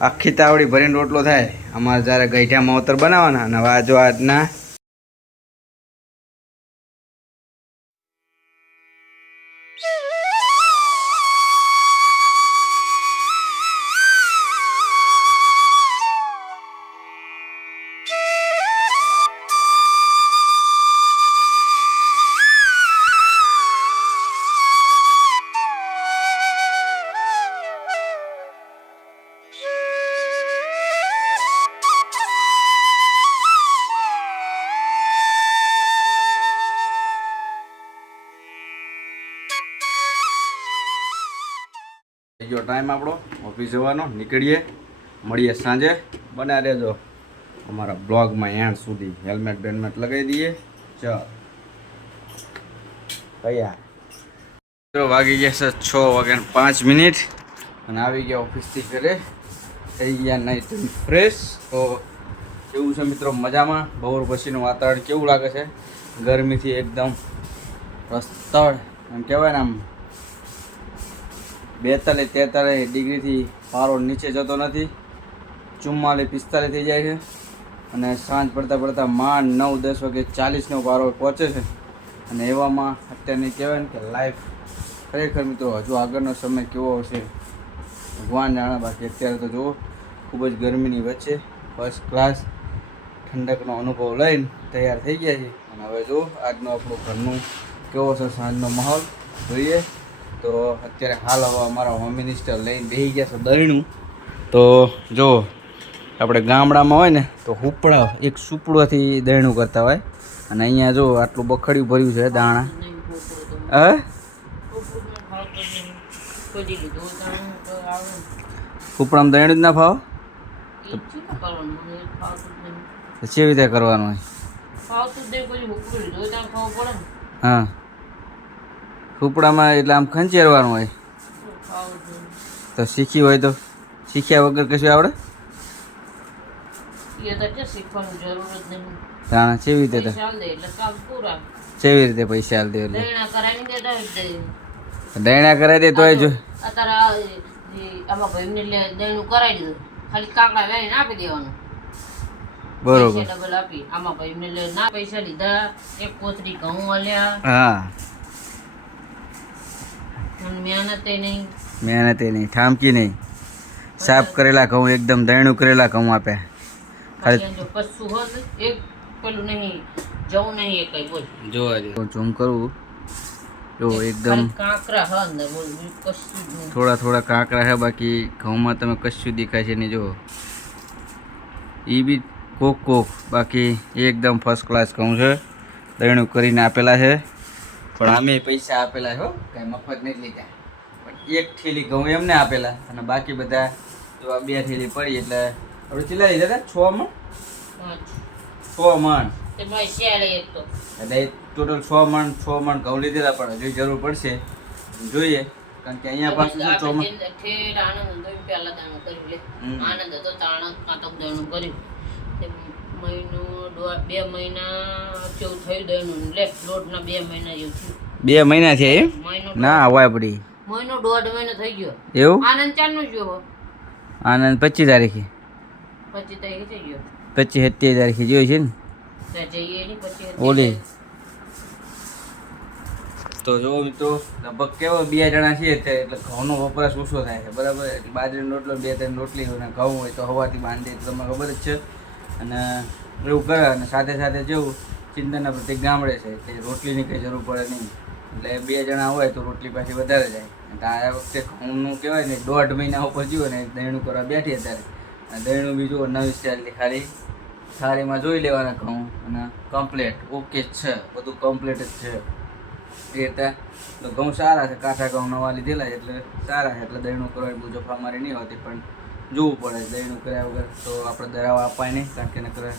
આખી તાવડી ભરીને રોટલો થાય. અમારે જ્યારે ગઈઠા માવતર બનાવવાના અને આ આજના ટાઈમ આપણો. ઓફિસ જવાનો. નીકળીએ. મળીએ સાંજે. બના રહેજો. અમારા બ્લોગમાં એન્ડ સુધી હેલ્મેટ બેલમેટ લગાવી દઈએ. ચાલ. કયા જો વાગી ગયા છે છ વાગ્યા પાંચ મિનિટ. અને આવી ગયા ઓફિસથી ઘરે. થઈ ગયા નાઈટ ફ્રેશ તો કેવું છે મિત્રો? મજામાં? બપોર પછીનું વાતાવરણ કેવું લાગે છે? ગરમીથી એકદમ રસ્તળ એમ કહેવાય ને આમ. બેતાલીસ, તેતાલીસ ડિગ્રીથી પારો નીચે જતો નથી. ચુમ્માલીસ, પિસ્તાલીસ થઈ જાય છે. અને સાંજ પડતા પડતા માંડ નવ, દસ વાગે ચાલીસનો પારો પહોંચે છે. અને એવામાં અત્યારની કહેવાય ને કે લાઈફ ખરેખર મિત્રો હજુ આગળનો સમય કેવો હશે? ભગવાન જાણે બાકી અત્યારે તો જુઓ, ખૂબ જ ગરમીની વચ્ચે ફર્સ્ટ ક્લાસ ઠંડકનો અનુભવ લઈને તૈયાર થઈ ગયા છે અને હવે જુઓ, આજનો આપણો ઘરનું કેવો છે સાંજનો માહોલ? જોઈએ. તો અત્યારે હાલ હવે અમારા હોમ મિનિસ્ટર લઈને બેસી ગયા છે દરણું. તો જો આપણે ગામડામાં હોય ને તો હુપડા એક સુપડોથી દરણું કરતા હોય. અને અહીંયા જો આટલું બખડ્યું ભર્યું છે દાણા. હે? ખોટું ન ખાવતો નહીં કોઈ દી લીધું તાણું તો આવે હુપડામાં દહીણું જ ના ફાવ કેવી રીતે કરવાનું હોય હા. હુપડામાં એટલે આમ ખંચેરવાનું હોય. તો શીખી હોય તો શીખ્યા વગર કશું આવડે? તાણા કેવી રીતે કેવી રીતે પૈસા આલ દે એટલે? કરાવી દે જે બરોબર. આમાં ના પૈસા લીધા. એક કોથળી ઘઉં આલ્યા. હા. મહેનત એ નહીં ઠામકી નહીં. સાફ કરેલા ઘઉં એકદમ દયણું કરેલા ઘઉં આપે. ખાલી કશું હોત એક પેલું નહીં જવું નહીં એ કઈ બોલ. જોવા દે. ઝૂમ કરવું જો એકદમ કાંકરા હ અંદર બોલ કશું થોડા થોડા કાંકરા છે બાકી ઘઉંમાં તમે કશું દેખાય છે નહીં જો. એ બી કોક કોક બાકી એકદમ ફર્સ્ટ ક્લાસ ઘઉં છે. દયણું કરીને આપેલા છે. પણ અમે પૈસા આપેલા હો કાંઈ મફત નહીં લીધા. પણ એક થેલી ઘઉં એમને આપેલા અને બાકી બધા જો આ બે થેલી પડી એટલે આપણે ચીલા લીધા હતા? છ મણ? છ મણ. એટલે ટોટલ છ મણ છ મણ ઘઉં લીધેલા પણ હજુ જરૂર પડશે. જોઈએ. કારણ કે અહીંયા પાછું શું ચોમા ઠેર આનંદ હતો પહેલા દાણું કર્યું લે. આનંદ હતો તાણ કાતક દાણું કર્યું. મહિનો બે મહિના જેવું થઈ દહીંનું લે લોટના બે મહિના જેવું થયું. બે મહિના છે એમ? ના હોય પડી. મહિનો દોઢ મહિનો થઈ ગયો. એવું? આનંદ ચારનો જ આનંદ પચીસ તારીખે. પછી તારીખે થઈ ગયો. પચીસ સત્યાવીસ તારીખે જોયું છે ને? જઈએ ઓલી. તો જો મિત્રો લગભગ કેવો બે જણા છીએ એટલે ઘઉંનો વપરાશ ઓછો થાય છે. બરાબર? એટલે બાજરીનો રોટલો બે ત્રણ રોટલી હોય ને ઘઉં હોય તો હવાથી બાંધે તો તમને ખબર જ છે. અને એવું કરે અને સાથે સાથે જેવું ચિંતનના પ્રત્યેક ગામડે છે કે રોટલીની કંઈ જરૂર પડે નહીં. એટલે બે જણા હોય તો રોટલી પાછી વધારે જાય. એટલે આ વખતે ઘઉંનું કહેવાય ને, દોઢ મહિના ઉપર જીવો ને દહીણું કરવા બેઠી અત્યારે. અને દહીણું બીજું નવી સ્ટાઇલથી ખાલી થાળીમાં જોઈ લેવાના ઘઉં અને કમ્પ્લેટ ઓકે જ છે, બધું કમ્પ્લેટ જ છે. એ રીતે તો ઘઉં સારા છે, કાઠા ઘઉં નવા લીધેલા એટલે સારા છે. એટલે દહીણું કરવાની બહુ જફા મારી નહીં હોતી, પણ જોવું પડે. દહીંનું કર્યા વગર તો આપણે દરાવા અપાય નહીં કારણ કે નકર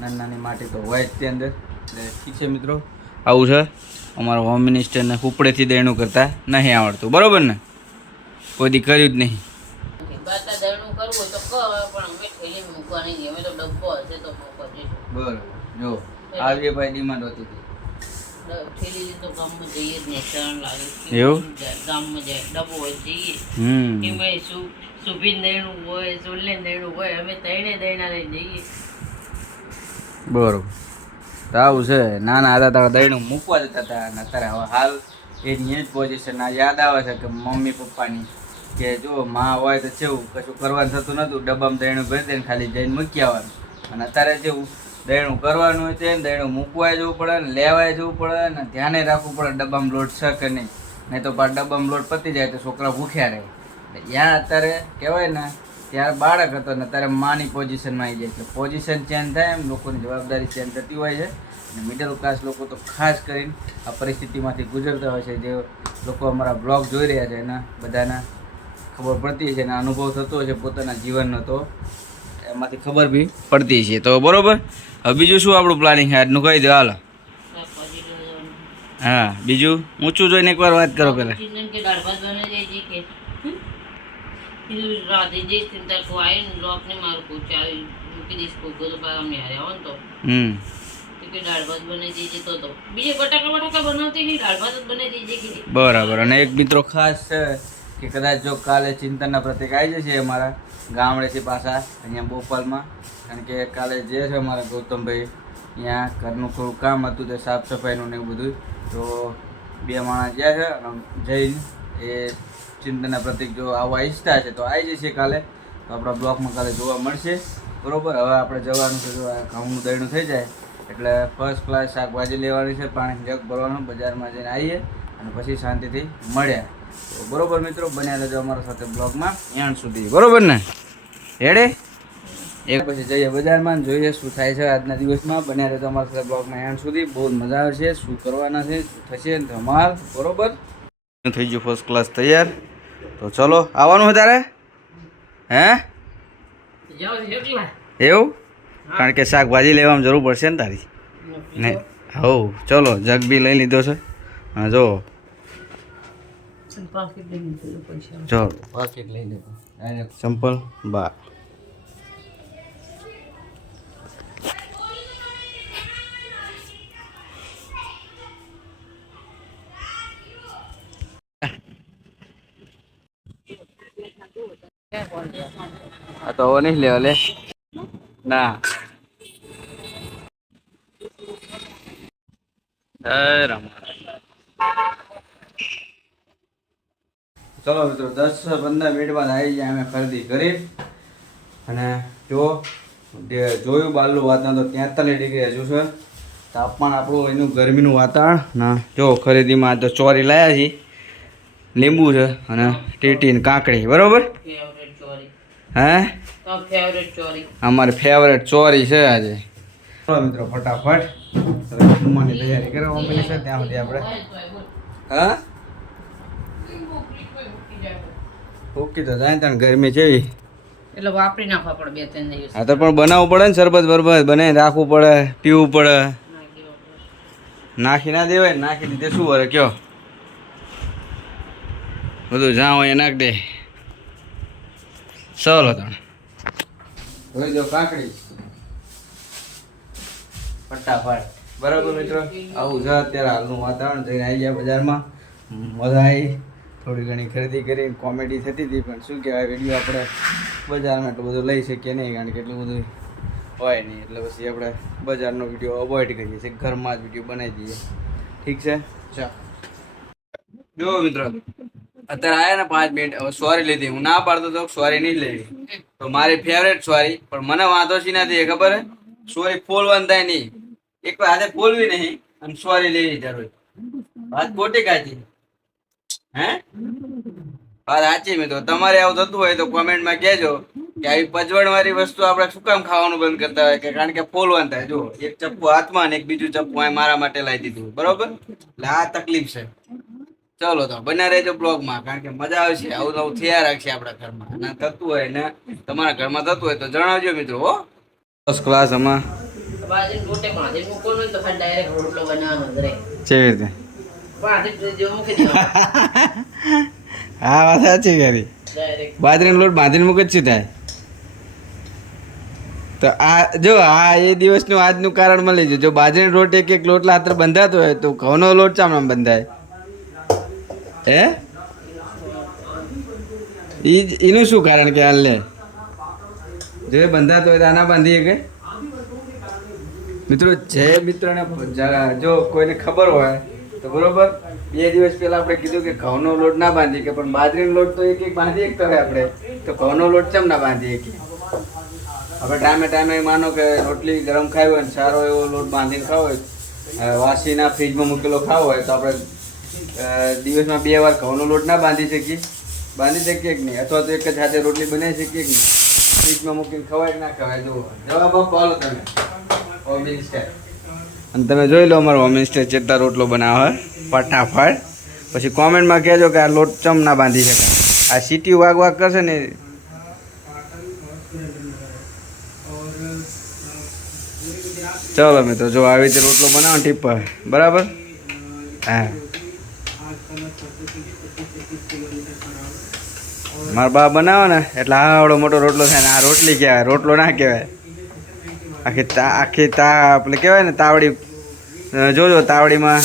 નાની નાની માટી તો હોય જ તે અંદર. એટલે ઠીક છે મિત્રો. આવું છે. અમારા હોમ મિનિસ્ટરને ઉપડેથી દહીણું કરતા નહીં આવડતું. બરોબર ને? કોઈ દી કર્યું જ નહીં. બરોબર. જો આવી ભાઈ ડિમાન્ડ હોતી એવું? ગામમાં જાય ડબ્બો જઈએ. હમ. એમાંય સુ સુભીન દૈણું હોય સુલ્લે દૈણું હોય, અમે ત્રણે દૈણા લઈને જઈએ. બરોબર. આવું છે. નાના હતા તારા દૈણું મૂકવા જતા હતા અને અત્યારે હવે હાલ એ જ પોઝિશન આ યાદ આવે છે કે મમ્મી પપ્પાની કે જો માં હોય તો છેવું કશું કરવાનું થતું નહોતું ડબ્બામાં દૈણું ભરી દઈને ખાલી જઈને મૂકી આવવાનું. અને અત્યારે જેવું દૈણું કરવાનું હોય તે દૈણું મૂકવાય જવું પડે ને લેવાય જવું પડે ને ધ્યાને રાખવું પડે, ડબ્બામાં લોટ છે કે નહીં? નહીં તો પાછા ડબ્બામાં લોટ પતી જાય તો છોકરા ભૂખ્યા રહે. ત્યાં અત્યારે કહેવાય ને, ત્યારે બાળક હતો ને, ત્યારે માની પોઝિશનમાં આવી જાય. એટલે પોઝિશન ચેન્જ થાય એમ, લોકોની જવાબદારી ચેન્જ થતી હોય છે. અને મિડલ ક્લાસ લોકો તો ખાસ કરીને આ પરિસ્થિતિમાંથી ગુજરતા હોય છે. જે લોકો અમારા બ્લોગ જોઈ રહ્યા છે, એના બધાના ખબર પડતી છે અને અનુભવ થતો હોય છે પોતાના જીવનનો તો. એમાંથી ખબર બી પડતી છે. તો બરોબર? હવે બીજું શું આપણું પ્લાનિંગ છે? આજનું કહી દો, હાલો. હા, બીજું? ઊંચું જોઈને એકવાર વાત કરો પહેલાં ચિંતન કે દાળ ભાત બનાવી દેજે કે હમ? કીધું રાધે જઈશ તું આવીને લોકને મારું પૂછાવી મૂકી દઈશ કોકો તો પાછા હારે આવો ને તો હમ બરાબર અને એક મિત્રો ખાસ છે કે કદાચ જો કાલે ચિંતનના પ્રતિક આવી જશે અમારા ગામડેથી પાછા અહીંયા બોપાલમાં કારણ કે કાલે જે છે અમારા ગૌતમભાઈ અહીંયા ઘરનું થોડું કામ હતું તે સાફ સફાઈનું ને એવું બધું. તો બે માણસ ગયા છે અને જઈને એ ચિંતનના પ્રતિક જો આવવા ઈચ્છતા છે તો આવી જશે કાલે. તો આપણા બ્લોકમાં કાલે જોવા મળશે. બરોબર? હવે આપણે જવાનું છે જો આ ઘઉંનું દહીણું થઈ જાય. એટલે ફર્સ્ટ ક્લાસ શાકભાજી લેવાની છે પાણી જગ ભરવાનું, બજારમાં જઈને આવીએ અને પછી શાંતિથી મળ્યા. તો બરોબર મિત્રો, બન્યા રહેજો અમારા સાથે બ્લોગમાં એન્ડ સુધી. બરોબર ને? હેડે એક પછી જઈએ બજારમાં જોઈએ શું થાય છે આજના દિવસમાં. બન્યા રહેતો અમારા સાથે બ્લોગમાં એન્ડ સુધી. બહુ મજા આવશે. શું કરવાના છે, શું થશે ધમાલ. બરોબર? થઈ ગયું ફર્સ્ટ ક્લાસ તૈયાર. તો ચલો આવવાનું છે તારે? હે? જાઓ છો એકલા એવું? કારણ કે શાકભાજી લેવામાં જરૂર પડશે ને તારી? ને હવ ચલો જગ બી લઈ લીધો છે. હા જો. ચલો ચંપલ બા. તો નહીં લેવા લે. ના. ચલો મિત્રો દસ પંદર મિનિટ બાદ આવી જાય અમે ખરીદી કરી અને જો જોયું બાલનું વાતાવરણ તો તેતાલીસ ડિગ્રી હજુ છે. તાપમાન આપણું એનું ગરમીનું વાતાવરણ. ના જો ખરીદીમાં તો ચોરી લાયા છીએ. લીંબુ છે અને ટીટી કાંકડી બરોબર? હે? અમારી ફેવરેટ ચોરી છે આજે. મિત્રો ફટાફટ. જમવાની તૈયારી કરવા મળી છે ત્યાં સુધી આપણે. હા? ઓકે તો જાય ત્યાં ગરમી જેવી. એટલે વાપરી નાખવા પડે બે ત્રણ દિવસ. હા તો પણ બનાવવું પડે ને શરબત બરબત બને રાખવું પડે પીવું પડે. નાખી ના દેવાય નાખી દીધે શું વરે કયો? બધું જ્યાં હોય નાખ દે. ચલો તણ. જોઈ દો કાકડી. ફટાફટ. બરાબર મિત્રો? આવું છે અત્યારે હાલનું વાતાવરણ. જઈને આવી ગયા બજારમાં. મજા આવી થોડી ઘણી ખરીદી કરી કોમેડી થતી હતી પણ શું કહેવાય વીડિયો આપણે બજારમાં એટલું બધું લઈ શકીએ નહીં કારણ કે એટલું બધું હોય નહીં. એટલે પછી આપણે બજારનો વીડિયો અવોઇડ કરીએ છીએ. ઘરમાં જ વીડિયો બનાવી દઈએ. ઠીક છે? ચાલો જો મિત્રો. અત્યારે આયા ને પાંચ મિનિટ. સોરી લીધી. હું ના પાડતો તો સોરી નહીં લેવી. તો મારી ફેવરેટ સોરી પણ મને વાંધો શી નથી ખબર સોરી ફોલવાનું થાય નહીં. એક હાથે ફોલવી નહીં અને સોરી લેવી જરૂર. વાત ખોટી કાચી. હે? વાત સાચી મેં તો તમારે આવું થતું હોય તો કોમેન્ટમાં કહેજો કે આવી પજવણ વાળી વસ્તુ આપણે શું કામ ખાવાનું બંધ કરતા હોય? કે કારણ કે ફોલવાનું થાય. જો એક ચપ્પુ હાથમાં અને એક બીજું ચપ્પુ મારા માટે લાવી દીધું. બરોબર? એટલે આ તકલીફ છે. ચલો તો બના રહેજો બ્લોગમાં કારણ કે મજા આવશે. આવું નવું થયા રાખશે આપણા ઘરમાં. અને થતું હોય ને તમારા ઘરમાં થતું હોય તો જણાવજો મિત્રો હો. ફર્સ્ટ ક્લાસ આમાં. હા વાત સાચી કરી. ડાયરેક્ટ બાજરીનો લોટ બાંધીને મૂકે જ શું થાય તો આ જો આ એ દિવસનું આજનું કારણ મળી જાય જો બાજરીનો રોટ એક એક લોટલા હાથે બંધાતો હોય તો ઘઉંનો લોટ ચામડામાં બંધાય? હે? એનું શું કારણ કે હાલ લે? જો બંધાતો હોય તો આના બાંધીએ કે મિત્રો, જે મિત્રોને જો કોઈને ખબર હોય, તો બરોબર, બે દિવસ પહેલા આપણે કીધું કે ઘઉંનો લોટ ના બાંધીએ કે પણ બાજરીનો લોટ તો એક એક બાંધી એકતો હોય આપણે. તો ઘઉંનો લોટ ચમ ના બાંધીએ કે આપણે ટાઈમે ટાઈમે માનો કે રોટલી ગરમ ખાવી હોય ને સારો એવો લોટ બાંધીને ખાવો હોય વાસીના ફ્રીજમાં મૂકેલો ખાવો હોય, તો આપણે દિવસમાં બે વાર ઘઉંનો લોટ ના બાંધી શકીએ. બાંધી શકીએ કે નહીં? અથવા તો એક જ હાથે રોટલી બનાવી શકીએ કે નહીં? ફ્રીજમાં મૂકીને ખવાય ના ખવાય? જુઓ. જવાબ આપો હાલો તમે. હોમ મિનિસ્ટર અને તમે જોઈ લો અમારો હોમ મિનિસ્ટર ચેટલા રોટલો બનાવે. ફટાફટ. પછી કોમેન્ટમાં કહેજો કે આ લોટ ચમ ના બાંધી શકાય. આ સીટી વાગ વાગ કરશે ને ચલો મિત્રો, જો આવી રીતે રોટલો બનાવો ટીપ બરાબર? હા. મારા બા બનાવો ને એટલે આવડો મોટો રોટલો થાય ને આ રોટલી કહેવાય, રોટલો ના કહેવાય. આખી તા આખી તા આપણે કહેવાય ને તાવડી જોજો તાવડીમાં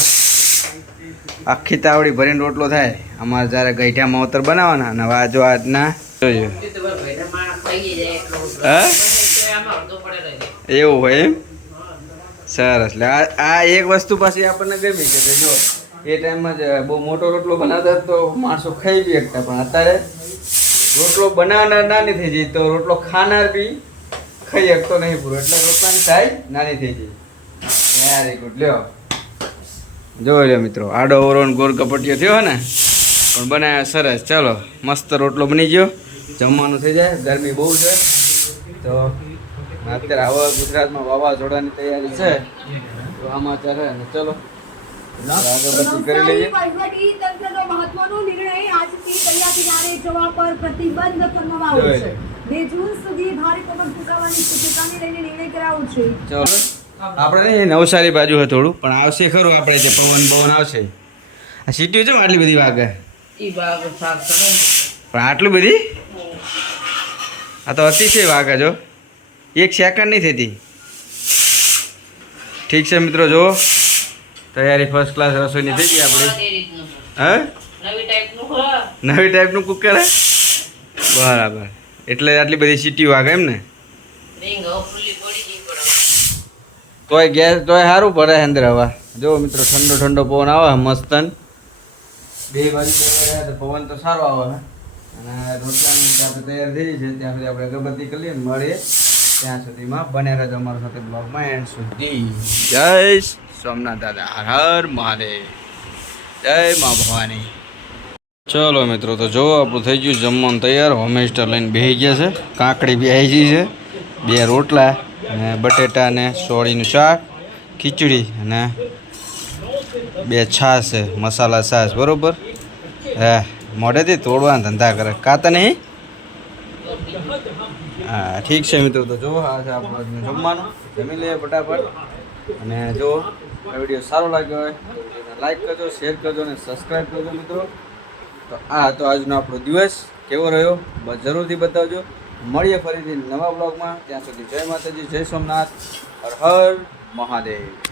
આખી તાવડી ભરીને રોટલો થાય. અમારે જ્યારે ગઈઠા માવતર બનાવવાના અને આ જો આજના જોજો. એવું હોય એમ? સરસ. એટલે આ એક વસ્તુ પાછી આપણને ગમી કે જો, એ ટાઈમમાં જ બહુ મોટો રોટલો બનાવતા તો માણસો ખાઈ બી શકતા, પણ અત્યારે રોટલો બનાવનાર નાની થઈ જાય તો રોટલો ખાનાર બી ખાઈ શકતો નહીં પૂરો. એટલે રોટલાની સાઈઝ નાની થઈ જાય. વેરી ગુડ લ્યો. જોઈ લ્યો મિત્રો, આડો ઓરો ગોર કપટીયો થયો ને, પણ બનાવ્યો સરસ. ચાલો, મસ્ત રોટલો બની ગયો. જમવાનું થઈ જાય. ગરમી બહુ છે. તો અત્યારે આવા ગુજરાતમાં વાવાઝોડાની તૈયારી છે. તો આમાં ચાલે ને. ચલો આગળ કરી લઈએ. મહત્વનો નિર્ણય આજથી દરિયા કિનારે જવા પર પ્રતિબંધ ફરમાવવામાં છે. બે જૂન સુધી ભારે પવન ફૂંકાવાની શક્યતાને લઈને નિર્ણય કરાયો છે. આપણે નવસારી બાજુ હોય થોડું પણ આવશે ખરું આપણે જે પવન પવન આવશે. આ સિટી છે આટલી બધી વાગે? ઈ ને. પણ આટલી બધી? આ તો અતિશય વાગે જો. એક સેકન્ડ નહીં થતી. ઠીક છે મિત્રો જો તૈયારી ફર્સ્ટ ક્લાસ રસોઈની થઈ ગઈ આપણી. હા? નવી ટાઈપનું. કુકર હે. બરાબર. એટલે આટલી બધી સીટી વાગે એમ ને. તોય ગેસ તોય સારું પડે અંદર હવા. જો મિત્રો ઠંડો ઠંડો પવન આવે મસ્તન. બે બાજુ પવન તો સારો આવે. અને રોટલાની આપણે તૈયાર થઈ છે. ત્યાં સુધી આપણે અગરબત્તી કરી મળીએ. ત્યાં સુધીમાં બને રહેજો અમારા સાથે બ્લોગમાં એન્ડ સુધી. જય સોમનાથ દાદા. હર હર મહાદેવ. જય મા ભવાની. ચલો મિત્રો, તો જો આપણું થઈ ગયું જમવાનું તૈયાર. હોમેસ્ટર લઈને બેસી ગયા છે. કાંકડી બી આવી ગઈ છે. બે રોટલા અને બટેટા ને સોળીનું શાક, ખીચડી અને બે છાશ છે, મસાલા છાશ, બરોબર? હે મોઢેથી તોડવાના ધંધા કરે. કાતા નહીં હા? ઠીક છે મિત્રો, તો જો આ છે આપણું જમવાનું. જમી લઈએ ફટાફટ. અને જો આ વીડિયો સારો લાગ્યો હોય લાઈક કરજો, શેર કરજો અને સબસ્ક્રાઈબ કરજો મિત્રો. તો આ હતો આજનો આપણો દિવસ. કેવો રહ્યો? બસ જરૂરથી બતાવજો. મળીએ ફરીથી નવા બ્લોગમાં. ત્યાં સુધી જય માતાજી, જય સોમનાથ. હર હર મહાદેવ.